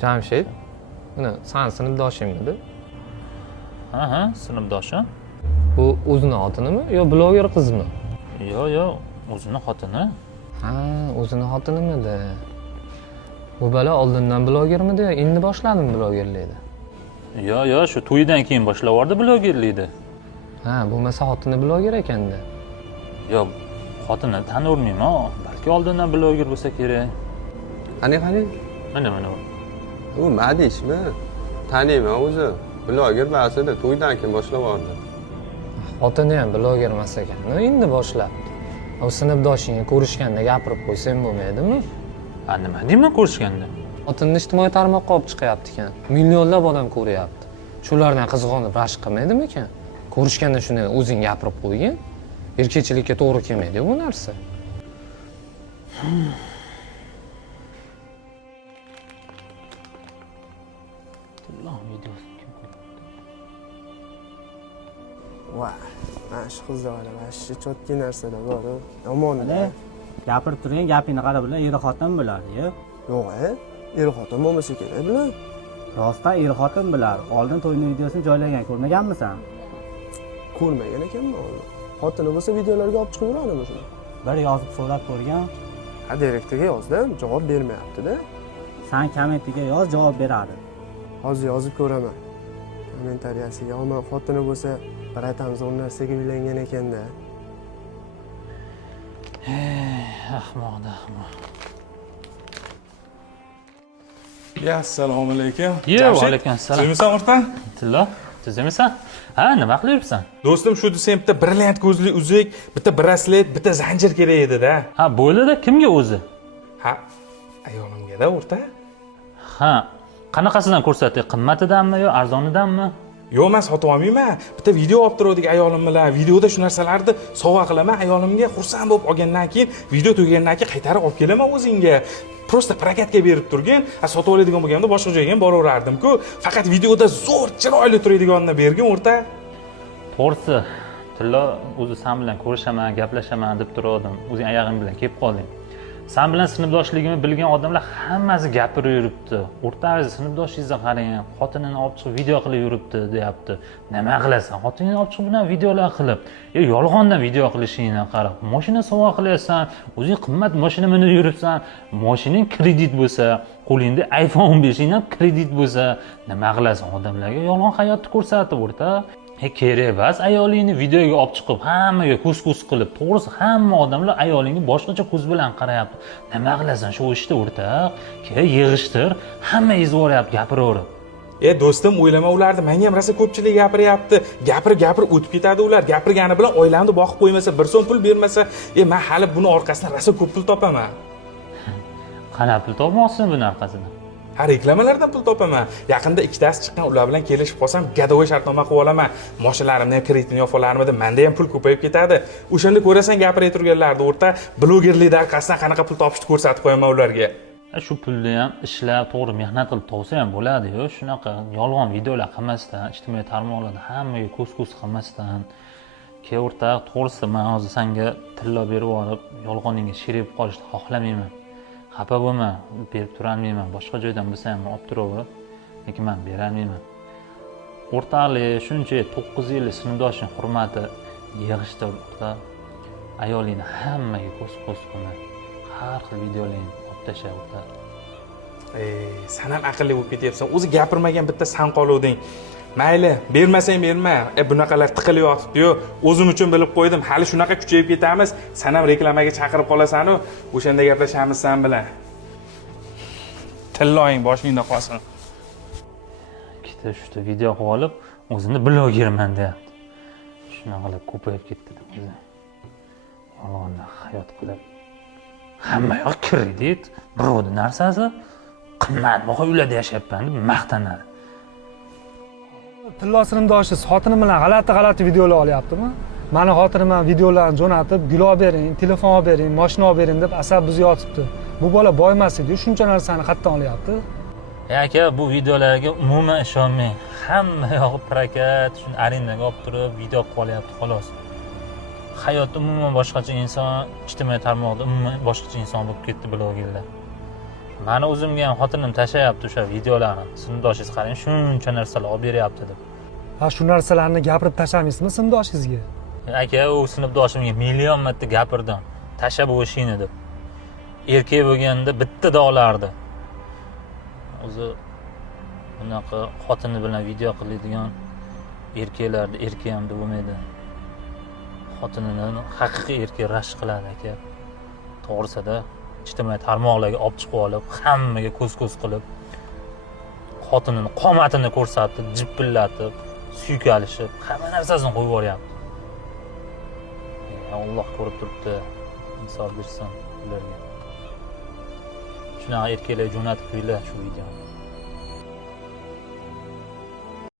Jamshid, buni san sinfdoshingmidi? Ha, sinfdoshim. Bu o'zini xotinimi yo bloger qizmi? Yo'q, o'zini xotini. Ha, o'zini xotinimidi? Bu bola oldindan blogermidi yo endi boshladimi blogerlikni? Yo'q, shu to'ydan keyin boshlavordi blogerlikni. Ha, bo'lmasa xotini bloger ekanda. Yo'q, xotini tanivermayman, balki oldindan bloger bo'lsa kerak. Qani? Mana. U nima deyishmi? Taniyman o'zi. Bloger ba'zida to'ydan keyin boshlab oldi. Xotini ham bloger emas ekan. Endi boshlabdi. O sinfdoshingga ko'rishganda gapirib qo'ysang bo'lmaydimi? Nima deyman ko'rishganda? Xotinni ijtimoiy tarmoqqa olib chiqyapti ekan. Millionlab odam ko'ryapti. Shulardan qizg'onib rashk qilmaydimi ekan? Ko'rishganda shuni o'zing gapirib qo'ygin. Erkakchilikka to'g'ri kelmaydi bu narsa. Alloh videosini kim ko'rdi? Va, mana shu qizlar mana shu chotki narsada bor. Yomon-da. Gapirib turgan gapingni qara bilan er xotin bo'ladi-yu. Yo'q, er xotin bo'lmasa kerak bular. Rostdan er xotin bo'lar. Oldin to'yning videosini joylagan ko'rmaganmisan? Ko'rmagan ekanman uni. Xotini bo'lsa videolarga olib chiqib yuradimi shuni? Bir yozib so'rab ko'rgan. Ha, direktorga yozdim, javob bermayapti-da. San kommentiga yoz, javob beradi. Hozir yozib ko'raman. Kommentariyasiga omon xotini bo'lsa, bir aytamiz 10 narsaga uylangan ekanda. Ahmoqda. Ya, assalomu alaykum. Yo, alaykum assalom. Tuzimisan o'rta? Tillo, tuzimisan? Ha, nima qilyapsan? Do'stim, shu desam bitta brilliant ko'zli uzuk, bitta braslet, bitta zanjir kerak edi-da. Ha, bo'ldi-da, kimga o'zi? Ha, ayolimga-da o'rta. Ha, qanaqasidan ko'rsatdi? Qimmatidanmi yo arzonidanmi? Yo'q, men sotib olmayman. Bitta video olib turdik ayolim bilan. Videoda shu narsalarni sovg'a qilaman, ayolimga xursand bo'lib olgandan keyin, video tugagandan keyin qaytarib olib kelaman o'zingga. Prosta prokatga berib turgin. Sotib oladigan bo'lganda boshqa joyga ham boraverardim-ku. Faqat videoda zo'r, chiroyli turadiganini bergin o'rta. To'g'risi, Tillo o'zi sen bilan ko'rishaman, gaplashaman deb turgandim. O'zing oyog'ing bilan kelib qolding. Sen bilan sinfdoshligimni bilgan odamlar hammasi gapirib yuribdi. O'rtag'iz sinfdoshingizni qarang, xotinini olib chiqib video qilib yuribdi, deyapti. Nima qilasan? Xotiningni olib chiqib bilan videolar qilib, yolg'ondan video qilishingni qara. Mashina sovg'a qilyapsan, o'zing qimmat mashina minib yuribsan, mashinang kredit bo'lsa, qo'lingda iPhone 15 ham kredit bo'lsa, nima qilasan? Odamlarga yolg'on hayotni ko'rsatib o'rta. Kerak emas ayolingni videoga olib chiqib hammaga ko'z qilib. To'g'risi, hamma odamlar ayolingni boshqacha ko'z bilan qarayapti. Nima qilasan shu ishda o'rtaq? Yig'ishtir, hamma ezivoryapti, gapiraverib. Do'stim, o'ylama ularni. Menga ham rosa ko'pchilik gapiryapti. Gapirib o'tib ketadi ular. Gapirgani bilan oilamni boqib qo'ymasa, 1 so'm pul bermasa, men hali buni orqasidan rosa ko'p pul topaman. Qanaqa pul topmoqchisan buni orqasidan? Ha, reklamalardan pul topaman. Yaqinda ikkitasi chiqqan, ular bilan kelishib qolsam, gadovoy shartnoma qilib olaman. Moshalarimni ham, kreditini ham olarimda, menda ham pul ko'payib ketadi. O'shanda ko'rasan gapirib turganlarni o'rta blogerlik darqasidan qanaqa pul topishni ko'rsatib qo'yaman ularga. Shu pulni ham ishlab, to'g'ri mehnat qilib topsa ham bo'ladi-yu. Shunaqa yolg'on videolar qilmasdan, ijtimoiy tarmoqlarda hammaga ko'z qilmasdan. O'rtaq, to'g'risi, men hozir senga Tillo berib olib, yolg'oningga sherib qolishni xohlamayman. Xafa bo'lma, berib turolmayman. Boshqa joydan bo'lsa ham olib turaver. Lekin men berolmayman. O'rtaqlik shuncha 9 yillik sinfdoshning hurmati yig'ishda o'rta ayolingni hammaga ko'z qilma. Har xil videolarni olib tasha o'rta. Sen ham aqlli bo'lib ketyapsan. O'zi gapirmagan bitta san qoluvding. Mayli, bermasang berma. Bunaqalar tiqilib yotibdi-yu. O'zim uchun bilib qo'ydim. Hali shunaqa kuchayib ketamiz. Sen ham reklamaga chaqirib qolasan-u, o'shanda gaplashamiz sen bilan. Tilloying boshingda qolsin. Ikkita shunday video qilib olib, o'zini blogerman deyapti. Shunaqalar ko'payib ketdi o'zi. Yolg'onda hayot qilib. Hamma yoq kredit, birovning narsasi, qimmatbaho uylarda yashayapman deb maqtanadi. Tillo sinfdoshi xotini bilan g'alati videolar olyaptimi? Mani xotinim ham videolarni jo'natib, gul olib bering, telefon olib bering, mashina olib bering deb asab buzib yotibdi. Bu bola boy emas edi, shuncha narsani qayerdan olyapti? Aka, bu videolarga umuman ishonmang. Hamma yog'i prokat, shuni arendaga olib turib, video qilib olyapti xolos. Hayotda umuman boshqacha inson, ijtimoiy tarmoqda umuman boshqacha inson bo'lib ketdi blogerlar. mani o'zimga ham xotinim tashlayapti o'sha videolarni, sinfdoshingiz qarang shuncha narsalar olib beryapti deb. Ha, shu narsalarni gapirib tashlamaysizmi sinfdoshingizga? Aka, u sinfdoshimga million marta gapirdim, tashlab o'shingni deb. Erkak bo'lganda bitta dog'lardi. O'zi bunaqa xotini bilan video qiladigan erkaklarni erkak ham deb bo'lmaydi. Xotinini haqiqiy erkak rashk qiladi aka. To'g'risida ijtimoiy tarmoqlarga olib chiqib olib, hammaga ko'z-ko'z qilib, xotinini qomatini ko'rsatib, jipillatib, suykalishib, hamma narsasini qo'yib yuboryapti. Alloh ko'rib turibdi, insof bersin ularga. Shunaqa erkaklar jo'natib qo'yinglar shu videoni.